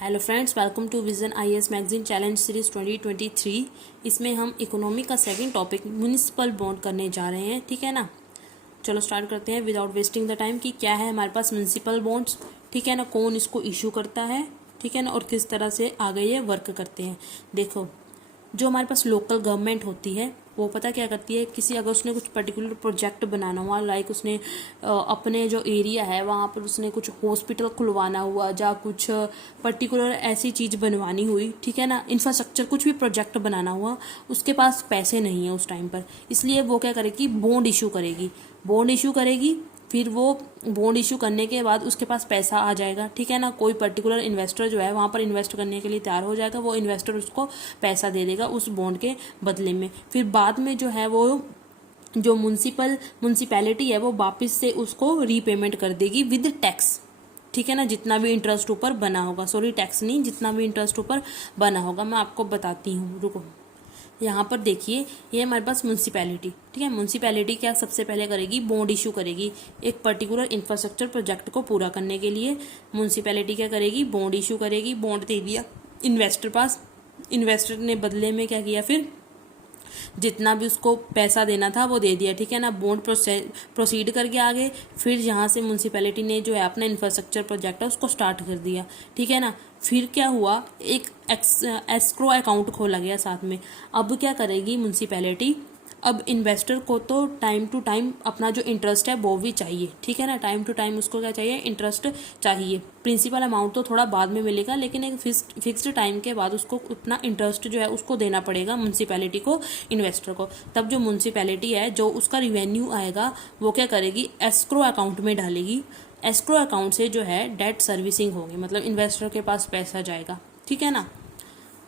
Hello friends, welcome to vision IAS magazine challenge series 2023। इसमें हम economy का second topic municipal bond करने जा रहे हैं। ठीक है ना, चलो स्टार्ट करते हैं विदाउट वेस्टिंग द टाइम कि क्या है हमारे पास म्यूनिसिपल बॉन्ड्स। ठीक है ना, कौन इसको इशू करता है, ठीक है ना, और किस तरह से आगे ये वर्क करते हैं। देखो, जो हमारे पास लोकल गवर्नमेंट होती है वो पता क्या करती है, किसी अगर उसने कुछ पर्टिकुलर प्रोजेक्ट बनाना हुआ, लाइक उसने अपने जो एरिया है वहाँ पर उसने कुछ हॉस्पिटल खुलवाना हुआ या कुछ पर्टिकुलर ऐसी चीज़ बनवानी हुई, ठीक है ना, इंफ्रास्ट्रक्चर कुछ भी प्रोजेक्ट बनाना हुआ, उसके पास पैसे नहीं है उस टाइम पर, इसलिए वो क्या करेगी, बॉन्ड इशू करेगी। बॉन्ड इशू करेगी, फिर वो बॉन्ड इशू करने के बाद उसके पास पैसा आ जाएगा। ठीक है ना, कोई पर्टिकुलर इन्वेस्टर जो है वहाँ पर इन्वेस्ट करने के लिए तैयार हो जाएगा, वो इन्वेस्टर उसको पैसा दे देगा उस बॉन्ड के बदले में। फिर बाद में जो है वो जो म्यूनसिपैलिटी है वो वापस से उसको रीपेमेंट कर देगी विद टैक्स। ठीक है ना, जितना भी इंटरेस्ट ऊपर बना होगा, सॉरी टैक्स नहीं, जितना भी इंटरेस्ट ऊपर बना होगा, मैं आपको बताती हूँ, रुको। यहाँ पर देखिए, ये हमारे पास म्यूनसिपैलिटी, ठीक है, म्यूनसिपैलिटी क्या सबसे पहले करेगी, बॉन्ड इशू करेगी एक पर्टिकुलर इंफ्रास्ट्रक्चर प्रोजेक्ट को पूरा करने के लिए। म्यूनसिपैलिटी क्या करेगी, बॉन्ड इशू करेगी, बॉन्ड दे दिया इन्वेस्टर पास, इन्वेस्टर ने बदले में क्या किया, फिर जितना भी उसको पैसा देना था वो दे दिया। ठीक है ना, बॉन्ड प्रोसीड करके आगे, फिर यहाँ से म्यूनसिपैलिटी ने जो है अपना इंफ्रास्ट्रक्चर प्रोजेक्ट है उसको स्टार्ट कर दिया। ठीक है ना, फिर क्या हुआ, एक एस्क्रो अकाउंट खोला गया साथ में। अब क्या करेगी म्यूनसिपैलिटी, अब इन्वेस्टर को तो टाइम टू टाइम अपना जो इंटरेस्ट है वो भी चाहिए। ठीक है ना, टाइम टू टाइम उसको क्या चाहिए, इंटरेस्ट चाहिए। प्रिंसिपल अमाउंट तो थोड़ा बाद में मिलेगा, लेकिन एक फिक्स्ड टाइम के बाद उसको अपना इंटरेस्ट जो है उसको देना पड़ेगा म्यूनसिपैलिटी को, इन्वेस्टर को। तब जो म्यूनसिपैलिटी है जो उसका रिवेन्यू आएगा वो क्या करेगी, एस्क्रो अकाउंट में डालेगी। एस्क्रो अकाउंट से जो है डेट सर्विसिंग होगी, मतलब इन्वेस्टर के पास पैसा जाएगा। ठीक है ना,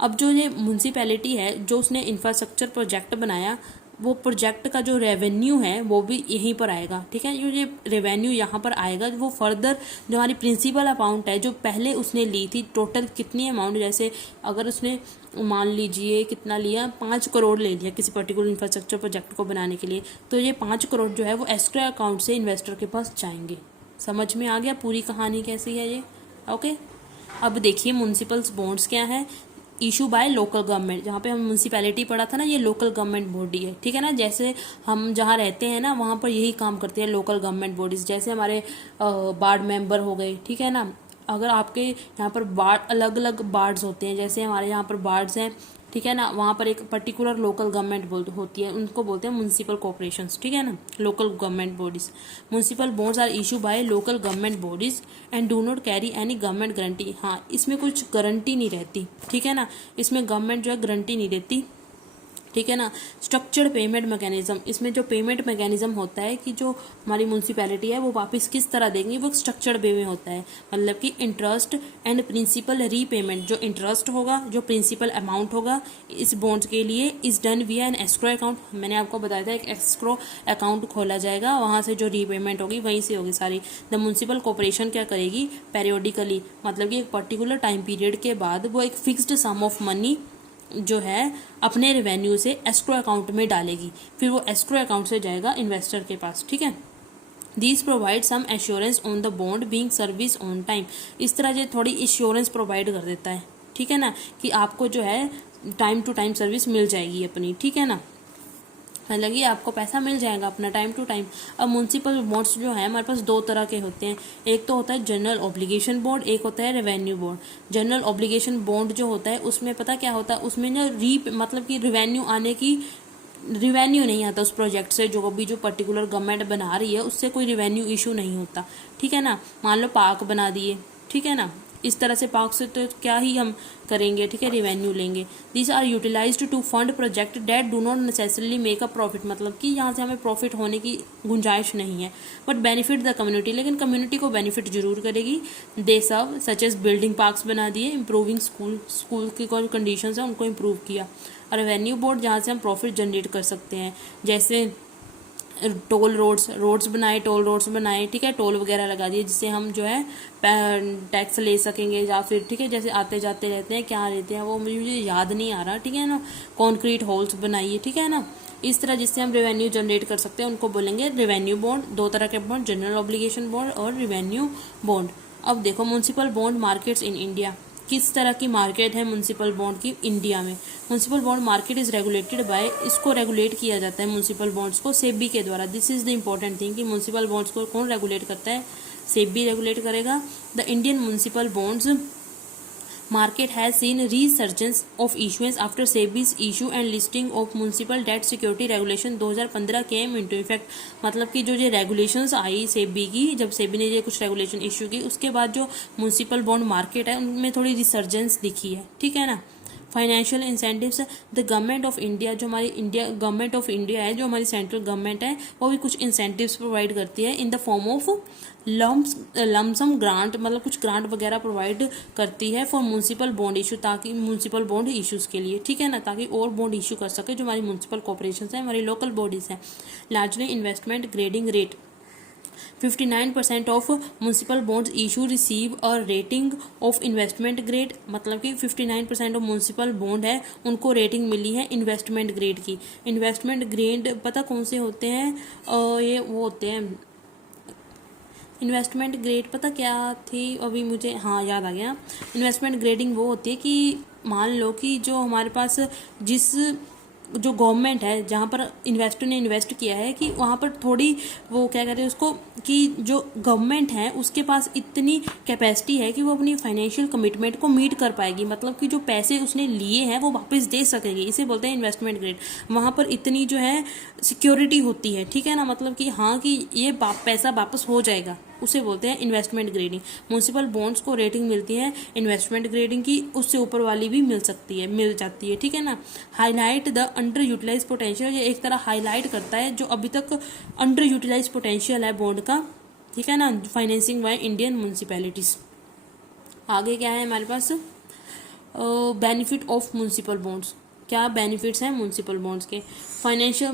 अब जो ये म्यूनसिपैलिटी है जो उसने इंफ्रास्ट्रक्चर प्रोजेक्ट बनाया, वो प्रोजेक्ट का जो रेवेन्यू है वो भी यहीं पर आएगा। ठीक है, जो ये रेवेन्यू यहाँ पर आएगा वो फर्दर जो हमारी प्रिंसिपल अमाउंट है जो पहले उसने ली थी, टोटल कितनी अमाउंट, जैसे अगर उसने मान लीजिए कितना लिया, 5 करोड़ ले लिया किसी पर्टिकुलर इंफ्रास्ट्रक्चर प्रोजेक्ट को बनाने के लिए, तो ये 5 करोड़ जो है वो एस्क्रो अकाउंट से इन्वेस्टर के पास जाएंगे। समझ में आ गया पूरी कहानी कैसी है ये? ओके, अब देखिए म्यूनसिपल बॉन्ड्स क्या है, इशू बाय लोकल गवर्नमेंट। जहाँ पे हम म्यूनसिपैलिटी पढ़ा था ना, ये लोकल गवर्नमेंट बॉडी है। ठीक है ना, जैसे हम जहाँ रहते हैं ना वहाँ पर यही काम करते हैं लोकल गवर्नमेंट बॉडीज, जैसे हमारे वार्ड मेंबर हो गए। ठीक है ना, अगर आपके यहाँ पर वार्ड अलग अलग वार्ड्स होते हैं, जैसे हमारे यहाँ पर वार्ड्स हैं, ठीक है ना, वहाँ पर एक पर्टिकुलर लोकल गवर्नमेंट होती है, उनको बोलते हैं म्यूनसिपल कॉर्पोरेशंस। ठीक है ना, local government bodies. Municipal bonds are issue by local government bodies and do not carry any government guarantee. हाँ, इसमें कुछ गारंटी नहीं रहती। ठीक है ना, इसमें गवर्नमेंट जो है गारंटी नहीं देती। ठीक है ना, स्ट्रक्चर्ड पेमेंट मैकेनिज्म, इसमें जो पेमेंट मैकेनिज्म होता है कि जो हमारी म्यूनसिपैलिटी है वो वापस किस तरह देंगी, वो स्ट्रक्चर्ड वे में होता है। मतलब कि इंटरेस्ट एंड प्रिंसिपल रीपेमेंट, जो इंटरेस्ट होगा, जो प्रिंसिपल अमाउंट होगा इस बॉन्ड्स के लिए, इज डन विया एन एस्क्रो अकाउंट। मैंने आपको बताया था एक एस्क्रो अकाउंट खोला जाएगा, वहाँ से जो रीपेमेंट होगी वहीं से होगी सारी। द म्यूनसिपल कॉर्पोरेशन क्या करेगी, पेरियोडिकली, मतलब कि एक पर्टिकुलर टाइम पीरियड के बाद वो एक फिक्स्ड सम ऑफ मनी जो है अपने रेवेन्यू से एस्क्रो अकाउंट में डालेगी, फिर वो एस्क्रो अकाउंट से जाएगा इन्वेस्टर के पास। ठीक है, this provide some assurance on the bond being service on time. इस तरह ये थोड़ी इंश्योरेंस प्रोवाइड कर देता है। ठीक है ना, कि आपको जो है टाइम टू टाइम सर्विस मिल जाएगी अपनी। ठीक है ना, मतलब ये आपको पैसा मिल जाएगा अपना टाइम टू टाइम। अब म्यूनसिपल बॉन्ड्स जो है हमारे पास दो तरह के होते हैं, एक तो होता है जनरल ऑब्लिगेशन बॉन्ड, एक होता है revenue bond. General obligation bond जो होता है उसमें पता क्या होता है, उसमें ना मतलब कि रेवेन्यू आने की, रिवेन्यू नहीं आता उस प्रोजेक्ट से, जो अभी जो पर्टिकुलर गवर्नमेंट बना रही है उससे कोई रिवेन्यू इशू नहीं होता। ठीक है ना, मान लो पार्क बना दिए, ठीक है ना, इस तरह से पार्क से तो क्या ही हम करेंगे, ठीक है, रिवेन्यू लेंगे। This are utilized to fund project that do not necessarily make a profit, मतलब कि यहाँ से हमें प्रॉफिट होने की गुंजाइश नहीं है, बट बेनिफिट द कम्युनिटी, लेकिन कम्युनिटी को बेनिफिट जरूर करेगी। दे सब सच एज बिल्डिंग पार्क्स बना दिए, इम्प्रूविंग स्कूल की कोई कंडीशन है उनको इम्प्रूव किया। रेवेन्यू बोर्ड जहाँ से हम प्रॉफिट जनरेट कर सकते हैं, जैसे टोल रोड्स बनाए, टोल रोड्स बनाए, ठीक है, टोल वगैरह लगा दिए जिससे हम जो है टैक्स ले सकेंगे, या फिर ठीक है जैसे आते जाते रहते हैं, क्या रहते हैं वो मुझे याद नहीं आ रहा। ठीक है ना, कॉन्क्रीट होल्स बनाइए, ठीक है ना, इस तरह जिससे हम रेवेन्यू जनरेट कर सकते हैं उनको बोलेंगे रेवेन्यू बॉन्ड। दो तरह के बॉन्ड, जनरल ऑब्लिगेशन बॉन्ड और रेवेन्यू बॉन्ड। अब देखो municipal bond markets in India, किस तरह की मार्केट है म्युनिसिपल बॉन्ड की इंडिया में? Municipal bond market is regulated by, इसको रेगुलेट किया जाता है म्युनिसिपल बॉन्ड्स को सेबी के द्वारा। This is the important thing कि म्युनिसिपल बॉन्ड्स को कौन रेगुलेट करता है? सेबी रेगुलेट करेगा। The Indian municipal bonds market has seen resurgence of issuance after SEBI's issue and listing of municipal debt security regulation 2015 came into effect। मतलब कि जो ये रेगुलेशंस आई सेबी की, जब सेबी ने ये कुछ रेगुलेशन इशू की, उसके बाद जो म्युनिसिपल बॉन्ड मार्केट है उनमें थोड़ी रिसर्जेंस दिखी है, ठीक है ना। Financial incentives, the government of India, जो हमारी इंडिया गवर्नमेंट ऑफ इंडिया है, जो हमारी सेंट्रल गवर्नमेंट है, वो भी कुछ इंसेंटिव्स प्रोवाइड करती है in the form of lump sum grant, मतलब कुछ ग्रांट वगैरह प्रोवाइड करती है फॉर म्युनिसिपल बॉन्ड इशू, ताकि म्युनिसिपल बॉन्ड इशूज़ के लिए, ठीक है ना, ताकि और बॉन्ड इशू कर सके जो हमारी म्युनिसिपल कॉर्पोरेशन है, हमारी लोकल बॉडीज़ हैं। Largely investment grading rate, 59% of municipal bonds issue receive a rating of investment grade, मतलब कि 59% ऑफ म्युनिसिपल बॉन्ड है उनको रेटिंग मिली है इन्वेस्टमेंट ग्रेड की। इन्वेस्टमेंट ग्रेड पता कौन से होते हैं? ये वो होते हैं इन्वेस्टमेंट ग्रेड, पता क्या थी अभी मुझे, हाँ याद आ गया। इन्वेस्टमेंट ग्रेडिंग वो होती है कि मान लो कि जो हमारे पास जिस जो गवर्नमेंट है जहाँ पर इन्वेस्टर ने इन्वेस्ट किया है, कि वहाँ पर थोड़ी वो क्या कहते हैं उसको, कि जो गवर्नमेंट है उसके पास इतनी कैपेसिटी है कि वो अपनी फाइनेंशियल कमिटमेंट को मीट कर पाएगी, मतलब कि जो पैसे उसने लिए हैं वो वापस दे सकेगी, इसे बोलते हैं इन्वेस्टमेंट ग्रेड। वहाँ पर इतनी जो है सिक्योरिटी होती है, ठीक है ना, मतलब कि हाँ कि ये पैसा वापस हो जाएगा, उसे बोलते हैं इन्वेस्टमेंट ग्रेडिंग। म्युनिसिपल बॉन्ड्स को रेटिंग मिलती है इन्वेस्टमेंट ग्रेडिंग की, उससे ऊपर वाली भी मिल जाती है, ठीक है ना। Highlight the under utilize potential, ये एक तरह हाईलाइट करता है जो अभी तक अंडर यूटिलाइज पोटेंशियल है बॉन्ड का, ठीक है ना, फाइनेंसिंग बाय इंडियन म्युनिसिपैलिटीज। आगे क्या है हमारे पास? बेनिफिट ऑफ म्युनिसिपल बॉन्ड्स, क्या बेनिफिट्स हैं म्युनिसिपल बॉन्ड्स के? Financial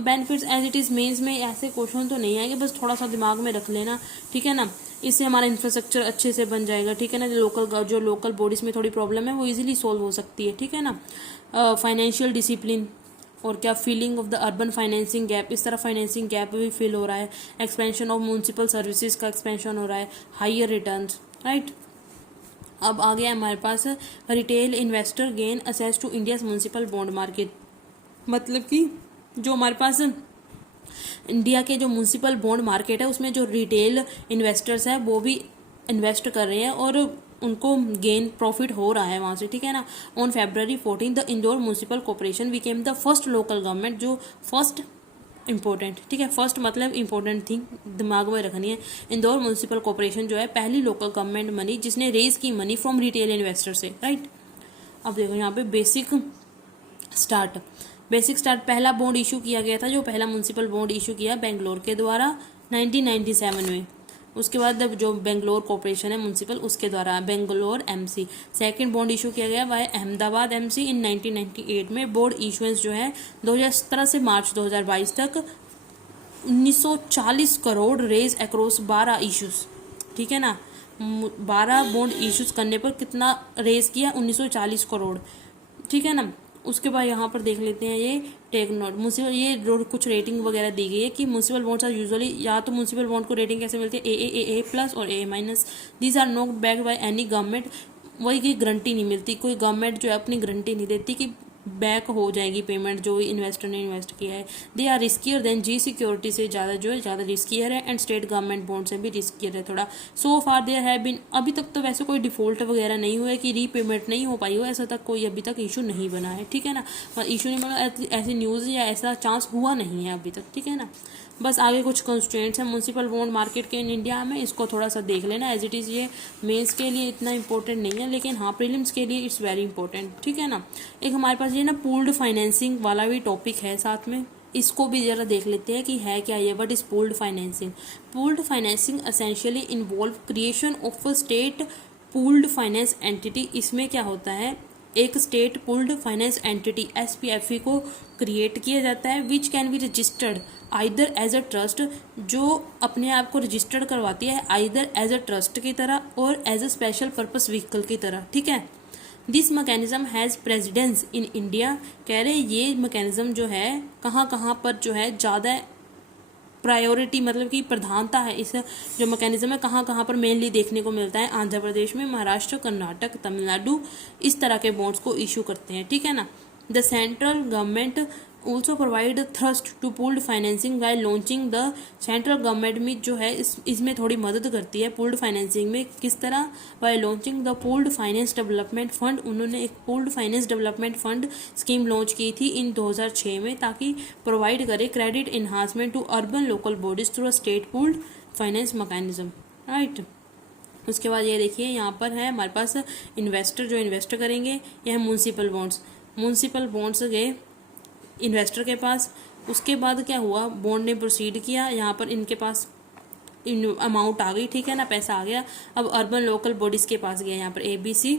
benefits as it is mains में ऐसे क्वेश्चन तो नहीं आएंगे, बस थोड़ा सा दिमाग में रख लेना, ठीक है ना। इससे हमारा इंफ्रास्ट्रक्चर अच्छे से बन जाएगा, ठीक है ना, जो लोकल बॉडीज़ में थोड़ी प्रॉब्लम है वो इजीली सॉल्व हो सकती है, ठीक है ना। फाइनेंशियल डिसिप्लिन, और क्या? Feeling of the urban financing gap, इस तरह फाइनेंसिंग गैप भी फिल हो रहा है। एक्सपेंशन ऑफ म्युनिसिपल सर्विसेज का एक्सपेंशन हो रहा है। Higher returns, right. अब आ गया हमारे पास retail investor gain access to India municipal bond market, मतलब कि जो हमारे पास इंडिया के जो म्युनिसिपल बॉन्ड मार्केट है उसमें जो रिटेल इन्वेस्टर्स है वो भी इन्वेस्ट कर रहे हैं और उनको गेन प्रॉफिट हो रहा है वहाँ से, ठीक है ना। On February 14 the Indore municipal corporation became the first local government, जो फर्स्ट इंपॉर्टेंट, ठीक है, फर्स्ट मतलब इंपॉर्टेंट थिंग दिमाग में रखनी है। इंदौर म्युनिसिपल कॉर्पोरेशन जो है पहली लोकल गवर्नमेंट मनी जिसने रेज की मनी फ्रॉम रिटेल इन्वेस्टर से, राइट। अब देखो यहाँ पे बेसिक स्टार्ट, पहला बॉन्ड इशू किया गया था, जो पहला म्युनिसिपल बॉन्ड इशू किया बेंगलोर के द्वारा 1997 में। उसके बाद जो बेंगलोर कॉर्पोरेशन है म्युनिसिपल, उसके द्वारा Bangalore MC. Second bond issue किया गया बाय अहमदाबाद एमसी इन 1998 में। बोर्ड इशुएंस जो है 2017 से मार्च 2022 तक 1940 करोड़ रेज अक्रॉस 12 इशूज, ठीक है ना। 12 बॉन्ड इशूज करने पर कितना रेज किया? 1940 करोड़, ठीक है ना। उसके बाद यहाँ पर देख लेते हैं ये टेक नोट, म्युनिसिपल ये कुछ रेटिंग वगैरह दी गई है कि म्युनिसिपल बॉन्ड्स आर यूजुअली, या तो म्युनिसिपल बॉन्ड को रेटिंग कैसे मिलती है? ए प्लस और A minus. These are not backed by any government, वही की गारंटी नहीं मिलती, कोई गवर्नमेंट जो है अपनी गारंटी नहीं देती कि बैक हो जाएगी पेमेंट जो इन्वेस्टर ने इन्वेस्ट किया है। They are riskier than G security से ज़्यादा जो है ज़्यादा रिस्कियर है, एंड स्टेट गवर्नमेंट बॉन्ड से भी रिस्कियर है थोड़ा। सो फार देयर हैव बीन, अभी तक तो वैसे कोई डिफॉल्ट वगैरह नहीं हुआ है कि रीपेमेंट नहीं हो पाई हो, ऐसा तक कोई अभी तक इशू नहीं बना है, ठीक है ना। इशू नहीं बना, ऐसी न्यूज़ या ऐसा चांस हुआ नहीं है अभी तक, ठीक है ना। बस आगे कुछ कंस्ट्रेंट्स हैं म्युनिसिपल बॉन्ड मार्केट के इन इंडिया में, इसको थोड़ा सा देख लेना एज इट इज़। ये मेंस के लिए इतना इंपॉर्टेंट नहीं है, लेकिन हाँ प्रीलिम्स के लिए इट्स वेरी इंपॉर्टेंट, ठीक है ना। एक हमारे पास ये ना पूल्ड फाइनेंसिंग वाला भी टॉपिक है साथ में, इसको भी जरा देख लेते हैं कि है क्या ये। What is pooled financing? Pooled financing essentially involve creation of a state pooled finance entity. इसमें क्या होता है, एक state pooled finance entity SPFE को क्रिएट किया जाता है, which can be registered either as a trust, जो अपने आप को रजिस्टर्ड करवाती है आइदर एज अ ट्रस्ट की तरह और as a special purpose vehicle की तरह, ठीक है। This mechanism has precedence in India, कह रहे ये मैकेनिज्म जो है कहाँ कहाँ पर जो है ज़्यादा प्रायोरिटी मतलब कि प्रधानता है इस जो मैकेनिज्म है कहाँ कहाँ पर मेनली देखने को मिलता है, आंध्र प्रदेश में, महाराष्ट्र, कर्नाटक, तमिलनाडु इस तरह के बॉन्ड्स को इशू करते हैं, ठीक है ना। The central government also provide thrust to pooled financing while launching the central government में जो है इसमें थोड़ी मदद करती है पूल्ड फाइनेंसिंग में, किस तरह, while launching the pooled finance development fund, उन्होंने एक pooled finance development fund scheme launch की थी इन 2006 में ताकि प्रोवाइड करे credit enhancement to urban local bodies through state pooled finance mechanism, right. उसके बाद ये देखिए यहाँ पर है हमारे पास इन्वेस्टर जो इन्वेस्ट करेंगे, यह है म्यूनसिपल बॉन्ड्स। म्यूनसिपल बॉन्ड्स गए इन्वेस्टर के पास, उसके बाद क्या हुआ, बॉन्ड ने प्रोसीड किया, यहाँ पर इनके पास अमाउंट आ गई, ठीक है ना, पैसा आ गया। अब अर्बन लोकल बॉडीज़ के पास गया यहाँ पर ABC,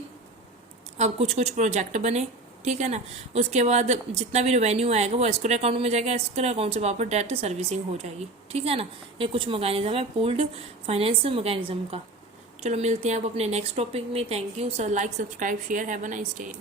अब कुछ कुछ प्रोजेक्ट बने, ठीक है ना। उसके बाद जितना भी रेवेन्यू आएगा वो एस्क्रो अकाउंट में जाएगा, एस्क्रो अकाउंट से वापस डेट सर्विसिंग हो जाएगी, ठीक है ना। ये कुछ मैकेनिज्म है पूल्ड फाइनेंस मैकेनिज्म का। चलो मिलते हैं आप अपने नेक्स्ट टॉपिक में। Thank you sir, like subscribe share, have a nice day.